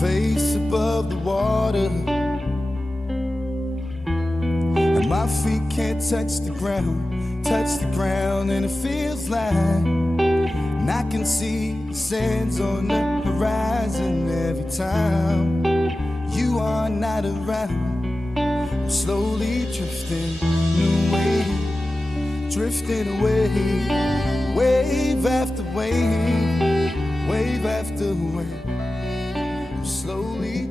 face above the water, and my feet can't touch the ground, and it feels like, and I can see the sands on the horizon every time you are not around. I'm slowly drifting away, wave after wave, wave after wave. I'm slowly